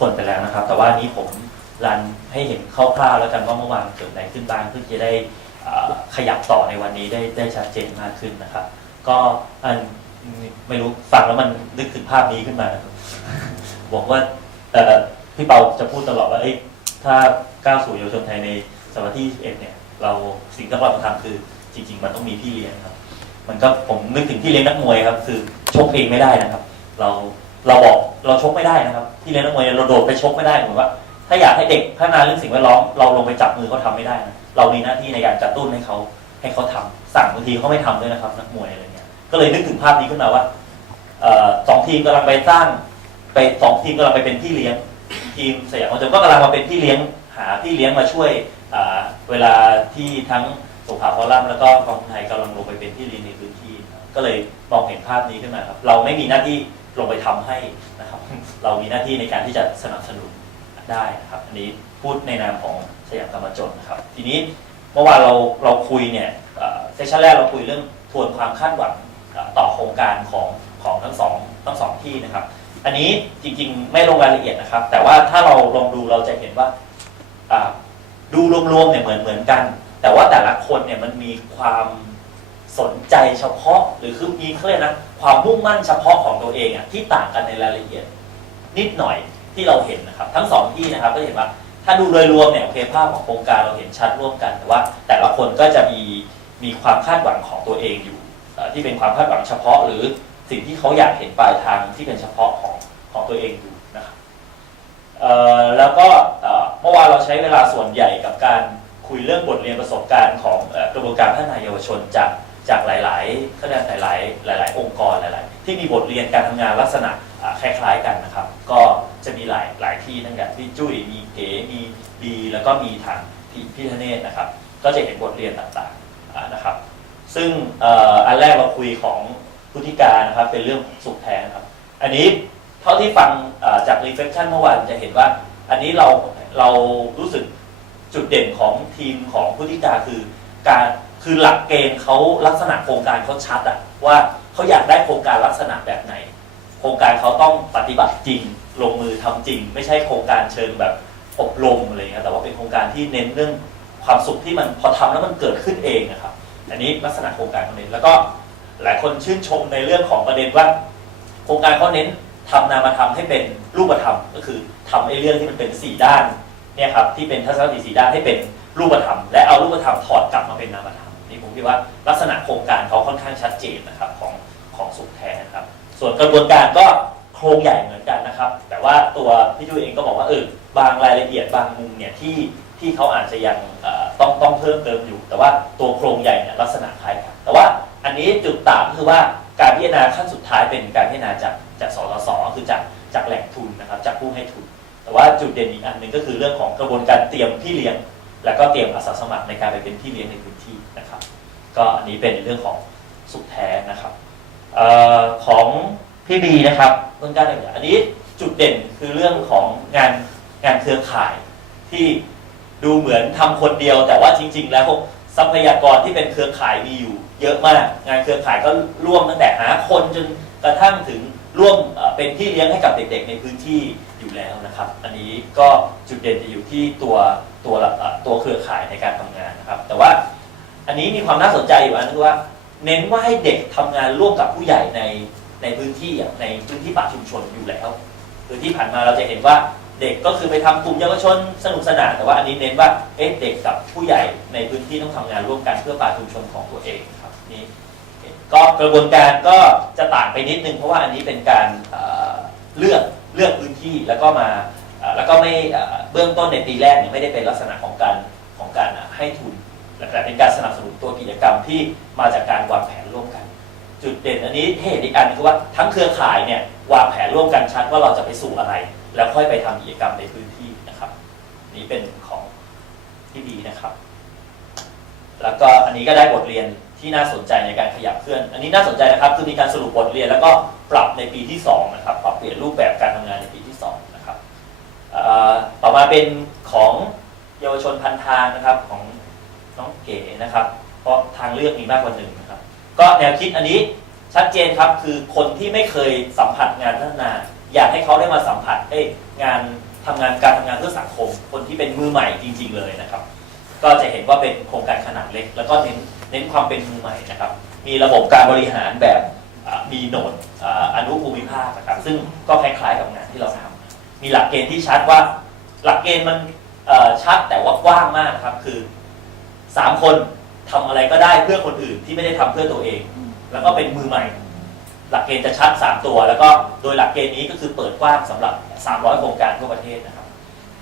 ผ่านเอ่อทุกคนไปแล้วนะครับ แต่ว่านี้ผมรันให้เห็นคร่าวๆแล้วกันว่าเมื่อวานเกิดอะไรขึ้นบ้างเพื่อจะได้ขยับต่อในวันนี้ได้ได้ชัดเจนมากขึ้นนะครับ ก็อันไม่รู้ฟังแล้วมันนึกถึงภาพนี้ขึ้นมานะครับอกว่าพี่เปาจะพูดตลอดว่าถ้าก้าวสู่เยาวชนไทยในศตวรรษที่21เนี่ย เราสิ่งที่เราต้องทำคือจริง ๆ มันต้องมีพี่เลี้ยงครับ มันก็ผมนึกถึงพี่เลี้ยงนักมวยครับ คือชกเองไม่ได้นะครับ เรา เราบอกเราชกไม่ได้นะครับพี่เลี้ยงนักมวยเราโดดไปชกไม่ได้เหมือนว่า ถ้าอยากให้เด็กพัฒนาเรื่องสิ่งแวดล้อมเราลงไปจับมือเขาทำไม่ได้นะเรามีหน้าที่ในการกระตุ้นให้เขาให้เขาทำสั่งบางทีเขาไม่ทำด้วยนะครับนักมวยอะไรเงี้ยก็เลยนึกถึงภาพนี้ขึ้นมาว่าสองทีมกำลังไปสร้างไปสองทีมกำลังไปเป็นพี่เลี้ยง ทีมสยามมอเตอร์ก็กำลังมาเป็นพี่เลี้ยงหาพี่เลี้ยงมาช่วยเวลาที่ทั้งสงขาฟอรัมแล้วก็กองทุนไทยกำลังลงไปเป็นพี่เลี้ยงในพื้นที่ ก็เลยมองเห็นภาพนี้ขึ้นมาครับ เราไม่มีหน้าที่ ลงไปทำให้นะครับ เรามีหน้าที่ในการที่จะสนับสนุนได้นะครับ อันนี้พูดในนามของสยามกรรมจนนะครับ ทีนี้เมื่อวานเราเราคุยเนี่ยเซสชันแรกเราคุยเรื่องทวนความคาดหวังต่อโครงการของของทั้งสองทั้งสองที่นะครับ อันนี้จริงๆไม่ลงรายละเอียดนะครับ แต่ว่าถ้าเราลองดูเราจะเห็นว่าอ่าดูรวมๆเนี่ยเหมือนเหมือนกัน แต่ว่าแต่ละคนเนี่ยมันมีความ สนใจเฉพาะหรือคือมีเขาเรียกนะความมุ่งมั่นเฉพาะของตัวเองอะที่ต่างกันในรายละเอียด นิดหน่อยที่เราเห็นนะครับ ทั้งสองที่นะครับก็เห็นว่าถ้าดูโดยรวมเนี่ยโอเคภาพของโครงการเราเห็นชัดร่วมกันแต่ว่า แต่ละคนก็จะมีมีความคาดหวังของตัวเองอยู่ ที่เป็นความคาดหวังเฉพาะ หรือสิ่งที่เขาอยากเห็นปลายทางที่เป็นเฉพาะของของตัวเองอยู่นะครับแล้วก็เมื่อวานเราใช้เวลาส่วนใหญ่กับการคุยเรื่องบทเรียนประสบการณ์ของกระบวนการพัฒนาเยาวชนจาก จากหลายๆเขาเรียกหลายๆ หลาย ๆ องค์กรหลาย ๆ ที่มีบทเรียนการทำงานลักษณะคล้าย ๆ กันนะครับ ก็จะมีหลายหลายที่ตั้งแต่พี่จุ้ยมีเก๋มีบีแล้วก็มีทางพี่ธเนศนะครับ ก็จะเห็นบทเรียนต่างๆนะครับ ซึ่งอันแรกเราคุยของพุทธิการนะครับ เป็นเรื่องสุขแท้นะครับ อันนี้เท่าที่ฟังจาก reflection เมื่อวานจะเห็นว่า อันนี้เราเรารู้สึกจุดเด่นของทีมของพุทธิกาคือการ คือหลักเกณฑ์เขาลักษณะโครงการเขาชัดอะว่าเขาอยากได้โครงการลักษณะแบบไหน โครงการเขาต้องปฏิบัติจริง ลงมือทำจริง ไม่ใช่โครงการเชิงแบบอบรมอะไรเงี้ยแต่ว่าเป็นโครงการที่เน้นเรื่องความสุขที่มันพอทำแล้วมันเกิดขึ้นเองนะครับ อันนี้ลักษณะโครงการเขาเน้นแล้วก็หลายคนชื่นชมในเรื่องของประเด็นว่า โครงการเขาเน้นทำนามธรรมให้เป็นรูปธรรมก็คือทำไอ้เรื่องที่มันเป็นสี่ด้านเนี่ยครับที่เป็นทัศนคติสี่ด้านให้เป็นรูปธรรมและเอารูปธรรมถอดกลับมาเป็นนามธรรม นี่ผมคิดว่าลักษณะโครงการเขาค่อนข้างชัดเจนนะครับของของสุขแท้นะครับ ส่วนกระบวนการก็โครงใหญ่เหมือนกันนะครับ แต่ว่าตัวพี่จุ้ยเองก็บอกว่าเออบางรายละเอียดบางมุมเนี่ยที่ที่เขาอาจจะยังต้องต้องเพิ่มเติมอยู่ แต่ว่าตัวโครงใหญ่เนี่ยลักษณะคล้ายกันแต่ว่าอันนี้จุดต่างก็คือว่าการพิจารณาขั้นสุดท้ายเป็นการพิจารณาจากจากสสสคือจากจากแหล่งทุนนะครับจากผู้ให้ทุน แต่ว่าจุดเด่นอีกอันหนึ่งก็คือเรื่องของกระบวนการเตรียมพี่เลี้ยง แล้วก็เตรียมอาสาสมัครในการไปเป็นพี่เลี้ยงในพื้น ก็อันนี้เป็นเรื่องของสุขแท้นะครับออของพี่บีนะครับเรื่องการอะไรอันนี้จุดเด่นคือเรื่องของงานงานเครือข่ายที่ดูเหมือนทำคนเดียว แต่ว่าจริง ๆ แล้วทรัพยากรที่เป็นเครือข่ายมีอยู่ เยอะมากงานเครือข่ายก็ร่วมตั้งแต่หาคนจนกระทั่งถึงร่วมเป็นพี่เลี้ยงให้กับเด็กๆ ในพื้นที่อยู่แล้วนะครับ อันนี้ก็จุดเด่นจะอยู่ที่ตัวตัวตัวเครือข่ายในการทำงานนะครับ แต่ว่า อันนี้มีความน่าสนใจอยู่อันนึงว่า เน้นว่าให้เด็กทำงานร่วมกับผู้ใหญ่ในในพื้นที่ในพื้นที่ป่าชุมชนอยู่แล้วคือที่ผ่านมาเราจะเห็นว่าเด็กก็คือไปทำกลุ่มเยาวชนสนุกสนานแต่ว่าอันนี้เน้นว่าเอ๊ะเด็กกับผู้ใหญ่ในพื้นที่ต้องทำงานร่วมกันเพื่อป่าชุมชนของตัวเองครับนี่ก็กระบวนการก็จะต่างไปนิดนึงเพราะว่าอันนี้เป็นการเลือกเลือกพื้นที่แล้วก็มาแล้วก็ไม่เบื้องต้นในปีแรกเนี่ยไม่ได้เป็นลักษณะของการของการให้ทุน แต่เป็นการสนับสนุนตัวกิจกรรมที่มาจากการวางแผนร่วมกัน จุดเด่นอันนี้เห็นอีกอันคือว่าทั้งเครือข่ายเนี่ยวางแผนร่วมกันชัดว่าเราจะไปสู่อะไร แล้วค่อยไปทำกิจกรรมในพื้นที่นะครับ นี่เป็นของที่ดีนะครับ แล้วก็อันนี้ก็ได้บทเรียนที่น่าสนใจในการขยับเคลื่อน อันนี้น่าสนใจนะครับ คือมีการสรุปบทเรียนแล้วก็ปรับในปีที่สองนะครับ ปรับเปลี่ยนรูปแบบการทำงานในปีที่สองนะครับต่อมาเป็นของเยาวชนพันทางนะครับของ น้องเก๋นะครับ เพราะทางเลือกมีมากกว่าหนึ่งนะครับ ก็แนวคิดอันนี้ชัดเจนครับคือคนที่ไม่เคยสัมผัสงานพัฒนา อยากให้เขาได้มาสัมผัสเอ้ยงานทำงานการทำงานเพื่อสังคม คนที่เป็นมือใหม่จริง ๆ เลยนะครับ ก็จะเห็นว่าเป็นโครงการขนาดเล็ก แล้วก็เน้นเน้นความเป็นมือใหม่นะครับ มีระบบการบริหารแบบมีโหนดออนุภูมิภาคนะครับซึ่งก็คล้ายๆกับงานที่เราทำมีหลักเกณฑ์ที่ชัดว่า หลักเกณฑ์มันชัดแต่ว่ากว้างมากครับคือ สามคนทำอะไรก็ได้เพื่อคนอื่นที่ไม่ได้ทำเพื่อตัวเอง แล้วก็เป็นมือใหม่ หลักเกณฑ์จะชัด 3 ตัว แล้วก็โดยหลักเกณฑ์นี้ก็คือเปิดกว้างสำหรับ 300 โครงการทั่วประเทศนะครับ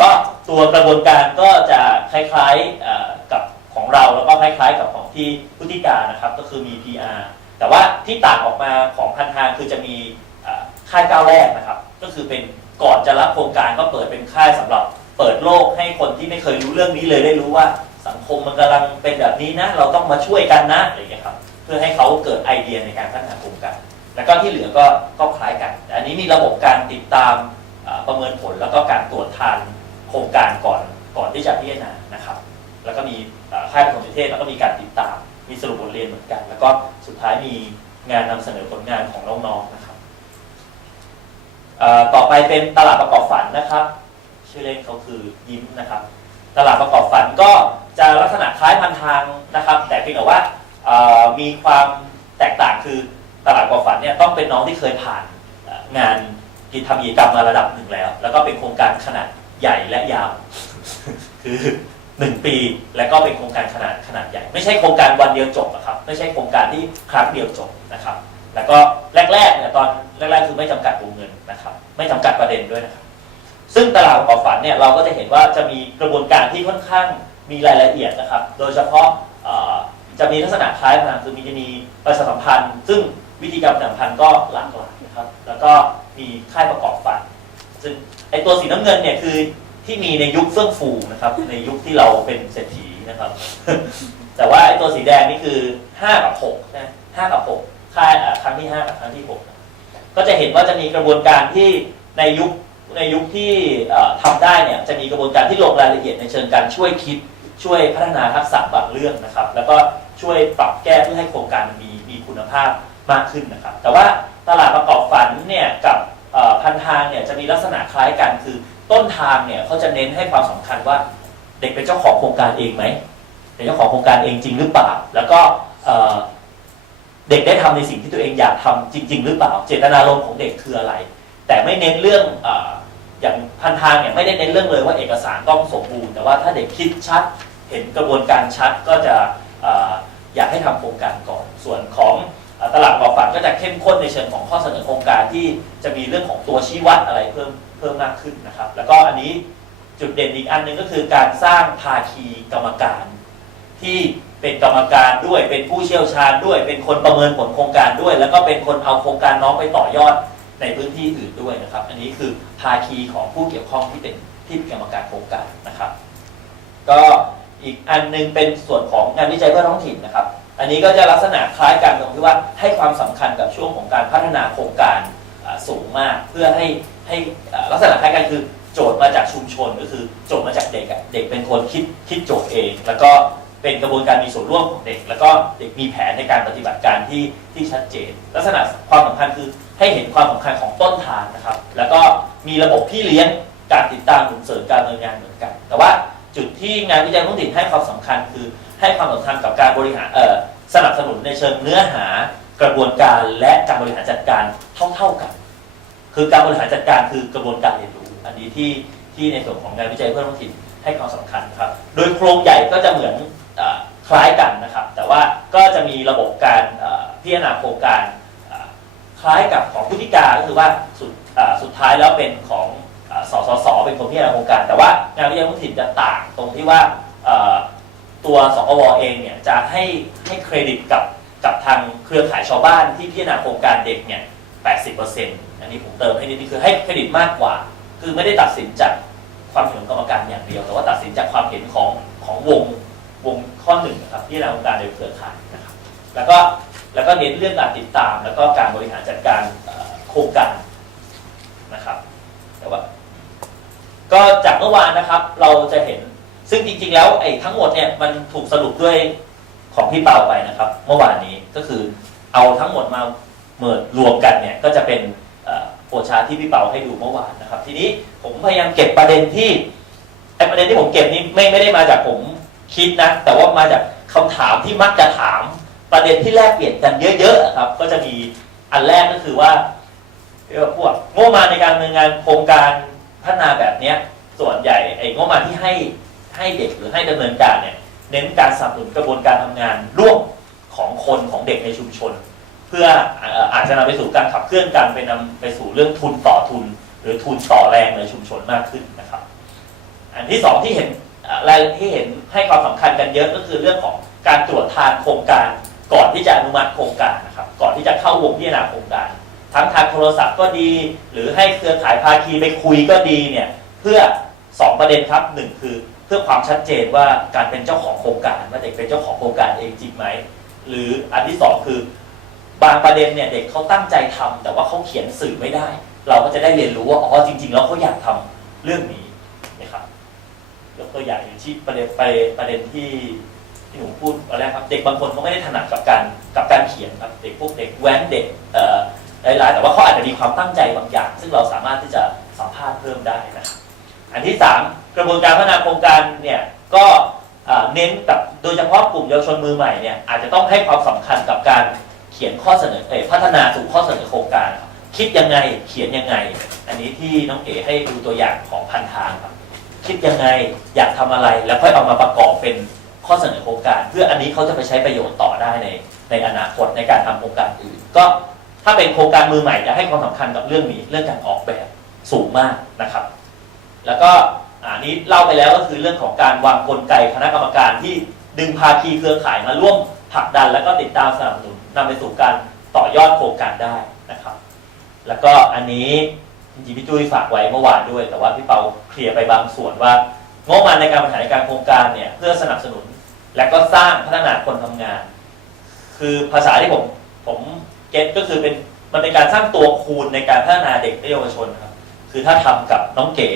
ก็ตัวกระบวนการก็จะคล้ายๆเอ่อกับของเราแล้วก็คล้ายๆกับของที่พุทธิการนะครับก็คือมี PR แต่ว่าที่ต่างออกมาของพันธานคือจะมีเอ่อค่ายก้าวแรกนะครับ ก็คือเป็นก่อนจะรับโครงการก็เปิดเป็นค่ายสำหรับเปิดโลกให้คนที่ไม่เคยรู้เรื่องนี้เลยได้รู้ว่าสัง คมมันกำลังเป็นแบบนี้นะ เราต้องมาช่วยกันนะอะไรอย่างเงี้ยครับ เพื่อให้เขาเกิดไอเดียในการพัฒนาโครงการแล้วก็ที่เหลือก็ก็คล้ายกันแต่อันนี้มีระบบการติดตามประเมินผลแล้วก็การตรวจทานโครงการก่อนก่อนที่จะพิจารณานะครับ แล้วก็มีค่ายประถมนิเทศแล้วก็มีการติดตาม มีสรุปบทเรียนเหมือนกัน แล้วก็สุดท้ายมีงานนำเสนอผลงานของน้องๆนะครับต่อไปเป็นตลาดประกอบฝันนะครับ ชื่อเล่นเขาคือยิ้มนะครับ ตลาดประกอบฝันก็ จะลักษณะคล้ายพันทางนะครับ แต่เพียงแต่ว่ามีความแตกต่างคือตลาดประกอฝันเนี่ยต้องเป็นน้องที่เคยผ่านงานกิจทำกิจกรรมมาระดับหนึ่งแล้ว แล้วก็เป็นโครงการขนาดใหญ่และยาว คือหนึ่งปีแล้วก็เป็นโครงการขนาดขนาดใหญ่ ไม่ใช่โครงการวันเดียวจบอะครับ ไม่ใช่โครงการที่ครั้งเดียวจบนะครับ แล้วก็แรกๆเนี่ยตอนแรกๆคือไม่จำกัดวงเงินนะครับ ไม่จำกัดประเด็นด้วยนะครับ ซึ่งตลาดประกอฝันเนี่ยเราก็จะเห็นว่าจะมีกระบวนการที่ค่อนข้าง มีรายละเอียดนะครับ โดยเฉพาะจะมีลักษณะคล้ายกันคือมีจะมีประชาสัมพันธ์ ซึ่งวิธีการประชาสัมพันธ์ก็หลากหลายนะครับ แล้วก็มีค่ายประกอบฝันซึ่งไอตัวสีน้ำเงินเนี่ยคือที่มีในยุคเฟื่องฟูนะครับ ในยุคที่เราเป็นเศรษฐีนะครับ แต่ว่าไอตัวสีแดงนี่คือ 5 กับ6นะ5กับ6ค่ายครั้งที่ 5 กับครั้งที่ 6 ก็จะเห็นว่าจะมีกระบวนการที่ในยุคในยุคที่เอ่อทำได้เนี่ยจะมีกระบวนการที่ลงรายละเอียดในเชิงการช่วยคิด ช่วยพัฒนาทักษะบางเรื่องนะครับ แล้วก็ช่วยปรับแก้เพื่อให้โครงการมีมีคุณภาพมากขึ้นนะครับ แต่ว่าตลาดประกอบฝันเนี่ยกับพันทางเนี่ยจะมีลักษณะคล้ายกันคือต้นทางเนี่ยเขาจะเน้นให้ความสำคัญว่าเด็กเป็นเจ้าของโครงการเองไหมเป็นเจ้าของโครงการเองจริงหรือเปล่า แล้วก็เด็กได้ทำในสิ่งที่ตัวเองอยากทำจริง ๆ หรือเปล่า เจตนารมณ์ของเด็กคืออะไร แต่ไม่เน้นเรื่องออย่างพันทางเนี่ยไม่ได้เน้นเรื่องเลยว่าเอกสารต้องสมบูรณ์แต่ว่าถ้าเด็กคิดชัด เห็นกระบวนการชัดก็จะอยากให้ทำโครงการก่อน ส่วนของตลาดประกอบฝันก็จะเข้มข้นในเชิงของข้อเสนอโครงการที่จะมีเรื่องของตัวชี้วัดอะไรเพิ่มเพิ่มมากขึ้นนะครับ แล้วก็อันนี้จุดเด่นอีกอันหนึงก็คือการสร้างภาคีกรรมการ ที่เป็นกรรมการด้วยเป็นผู้เชี่ยวชาญด้วย เป็นคนประเมินผลโครงการด้วย แล้วก็เป็นคนเอาโครงการน้องไปต่อยอดในพื้นที่อื่นด้วยนะครับ อันนี้คือภาคีของผู้เกี่ยวข้องที่เป็นที่เป็นกรรมการโครงการนะครับ ก็ อีกอันหนึงเป็นส่วนของงานวิจัยเพื่อท้องถิ่นนะครับ อันนี้ก็จะลักษณะคล้ายกันตรงที่ว่าให้ความสำคัญกับช่วงของการพัฒนาโครงการสูงมาก เพื่อให้ให้ลักษณะคล้ายกันคือโจทย์มาจากชุมชนก็คือโจทย์มาจากเด็กเด็กเป็นคนคิดคิดโจทย์เอง แล้วก็เป็นกระบวนการมีส่วนร่วมของเด็ก แล้วก็เด็กมีแผนในการปฏิบัติการที่ที่ชัดเจน ลักษณะความสำคัญคือให้เห็นความสำคัญของต้นทางนะครับ แล้วก็มีระบบพี่เลี้ยงการติดตามส่งเสริมการดำเนินงานเหมือนกัน แต่ว่า จุดที่งานวิจัยท้องถิ่นให้ความสำคัญคือให้ความสำคัญกับการบริหารสนับสนุนในเชิงเนื้อหากระบวนการและการบริหารจัดการเท่าๆกัน คือการบริหารจัดการคือกระบวนการเรียนรู้ อันนี้ที่ที่ในส่วนของงานวิจัยเพื่อท้องถิ่นให้ความสำคัญครับ โดยโครงใหญ่ก็จะเหมือนอคล้ายกันนะครับ แต่ว่าก็จะมีระบบการพิจารณาโครงการคล้ายกับของผู้ธิการก็คือว่าสุดสุดท้ายแล้วเป็นของ สสสเป็นคนพิจารณาโครงการ แต่ว่างานวิจัยท้องถิ่นจะต่างตรงที่ว่าตัวสกวเองเนี่ยจะให้ให้เครดิตกับกับทางเครือข่ายชาวบ้านที่พิจารณาโครงการเด็กเนี่ย80%อันนี้ผมเติมให้นิดนึงคือให้เครดิตมากกว่า คือไม่ได้ตัดสินจากความเห็นของกรรมการอย่างเดียว แต่ว่าตัดสินจากความเห็นของของวงวงข้อหนึ่งนะครับพิจารณาโครงการโดยเครือข่ายนะครับแล้วก็แล้วก็เน้นเรื่องการติดตาม แล้วก็การบริหารจัดการเอ่อโครงการนะครับ แต่ว่า ก็จากเมื่อวานนะครับเราจะเห็น ซึ่งจริง ๆ แล้วไอ้ทั้งหมดเนี่ยมันถูกสรุปด้วยของพี่เปาไปนะครับ เมื่อวานนี้ก็คือเอาทั้งหมดมาเมิดรวมกันเนี่ยก็จะเป็นเอ่อโฟชาร์ที่พี่เปาให้ดูเมื่อวานนะครับ ทีนี้ผมพยายามเก็บประเด็นที่ไอ้ประเด็นที่ผมเก็บนี้ไม่ไม่ได้มาจากผมคิดนะ แต่ว่ามาจากคำถามที่มักจะถามประเด็นที่แลกเปลี่ยนกันเยอะๆครับ ก็จะมีอันแรกก็คือว่าพวกงบมาในการดำเนินงานโครงการ พัฒนาแบบเนี้ยส่วนใหญ่ไอ้งบประมาณที่ให้ให้เด็กหรือให้ดำเนินการเนี่ยเน้นการสนับสนุนกระบวนการทำงานร่วมของคนของเด็กในชุมชน เพื่อออาจจะนำไปสู่การขับเคลื่อนกันไปนำไปสู่เรื่องทุนต่อทุน หรือทุนต่อแรงในชุมชนมากขึ้นนะครับ อันที่สองที่เห็นรายที่เห็นให้ความสำคัญกันเยอะก็คือเรื่องของการตรวจทานโครงการ ก่อนที่จะอนุมัติโครงการนะครับก่อนที่จะเข้าวงพิจารณาโครงการ ทั้งทางโทรศัพท์ก็ดี หรือให้เครือข่ายภาคีไปคุยก็ดีเนี่ยเพื่อสองประเด็นครับหนึ่งคือเพื่อความชัดเจนว่าการเป็นเจ้าของโครงการว่าเด็กเป็นเจ้าของโครงการเองจริงไหมหรืออันที่สองคือบางประเด็นเนี่ยเด็กเขาตั้งใจทำแต่ว่าเขาเขียนสื่อไม่ได้ เราก็จะได้เรียนรู้ว่าอ๋อจริง ๆ แล้วเขาอยากทำเรื่องนี้นะครับยกตัวอย่างอย่างที่ประเด็นไปประเด็นที่ที่หนูพูดตอนแรกครับ เด็กบางคนเขาไม่ได้ถนัดกับการกับการเขียนครับเด็กพวกเด็กแว้นเด็กเอ่อ หลายๆแต่ว่าเขาอาจจะมีความตั้งใจบางอย่าง ซึ่งเราสามารถที่จะสัมภาษณ์เพิ่มได้นะครับอันที่ 3 กระบวนการพัฒนาโครงการเนี่ยก็เน้นกับโดยเฉพาะกลุ่มเยาวชนมือใหม่เนี่ยอาจจะต้องให้ความสำคัญกับการเขียนข้อเสนอเอพัฒนาสู่ข้อเสนอโครงการ คิดยังไงเขียนยังไง อันนี้ที่น้องเอ๋ให้ดูตัวอย่างของพันทางครับคิดยังไงอยากทำอะไรแล้วค่อยเอามาประกอบเป็นข้อเสนอโครงการ เพื่ออันนี้เขาจะไปใช้ประโยชน์ต่อได้ในในอนาคตในการทำโครงการอื่นก็ ถ้าเป็นโครงการมือใหม่จะให้ความสำคัญกับเรื่องนี้เรื่องการออกแบบสูงมากนะครับ แล้วก็อันนี้เล่าไปแล้วก็คือเรื่องของการวางกลไกคณะกรรมการที่ดึงภาคีเครือข่ายมาร่วมผลักดัน แล้วก็ติดตามสนับสนุนนำไปสู่การต่อยอดโครงการได้นะครับ แล้วก็อันนี้จริงๆพี่จุ้ยฝากไว้เมื่อวานด้วย แต่ว่าพี่เปาเคลียร์ไปบางส่วนว่างบประมาณในการบริหารการโครงการเนี่ยเพื่อสนับสนุนและก็สร้างพัฒนาคนทำงาน คือภาษาที่ผมผม ก็ตก็คือเป็นมันเป็นการสร้างตัวคูณในการพัฒนาเด็กและเยาวชนครับคือถ้าทำกับน้องเก๋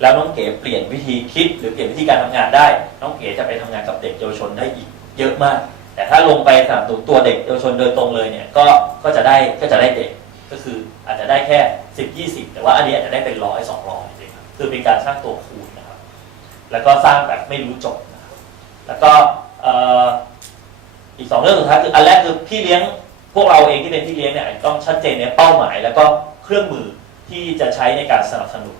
แล้วน้องเก๋เปลี่ยนวิธีคิด หรือเปลี่ยนวิธีการทำงานได้ น้องเก๋จะไปทำงานกับเด็กเยาวชนได้อีกเยอะมาก แต่ถ้าลงไปสนับสนุนตัวเด็กเยาวชนโดยตรงเลยเนี่ยก็ก็จะได้ก็จะได้เด็กก็คืออาจจะได้แค่สิบยี่สิบแต่ว่าอันนี้อาจจะได้เป็นร้อยสองร้อยเลยครับคือเป็นการสร้างตัวคูณนะครับ แล้วก็สร้างแบบไม่รู้จบนะครับแล้วก็อีกสองเรื่องสุดท้ายคืออันแรกคือพี่เลี้ยง พวกเราเองที่เป็นพี่เลี้ยงเนี่ยต้องชัดเจนในเป้าหมาย แล้วก็เครื่องมือที่จะใช้ในการสนับสนุน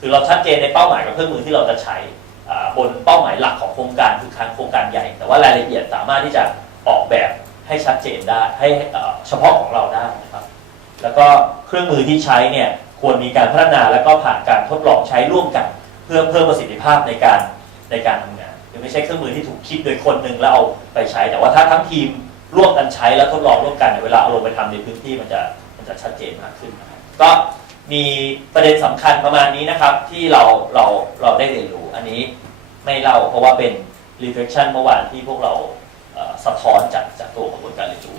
คือเราชัดเจนในเป้าหมายกับเครื่องมือที่เราจะใช้บนเป้าหมายหลักของโครงการคือการโครงการใหญ่ แต่ว่ารายละเอียดสามารถที่จะออกแบบให้ชัดเจนได้ให้เฉพาะของเราได้นะครับแล้วก็เครื่องมือที่ใช้เนี่ยควรมีการพัฒนาแล้วก็ผ่านการทดลองใช้ร่วมกัน เพื่อเพิ่มประสิทธิภาพในการในการทำงานคือไม่ใช่เครื่องมือที่ถูกคิดโดยคนหนึ่งแล้วเอาไปใช้ แต่ว่าถ้าทั้งทีม ร่วมกันใช้แล้วทดลองร่วมกันเวลาเอาลงไปทำในพื้นที่มันจะมันจะชัดเจนมากขึ้นนะครับก็มีประเด็นสำคัญประมาณนี้นะครับ ที่เราเราเราได้เรียนรู้ อันนี้ไม่เล่าเพราะว่าเป็น reflection เมื่อวานที่พวกเราสะท้อนจากจากตัวกระบวนการเรียนรู้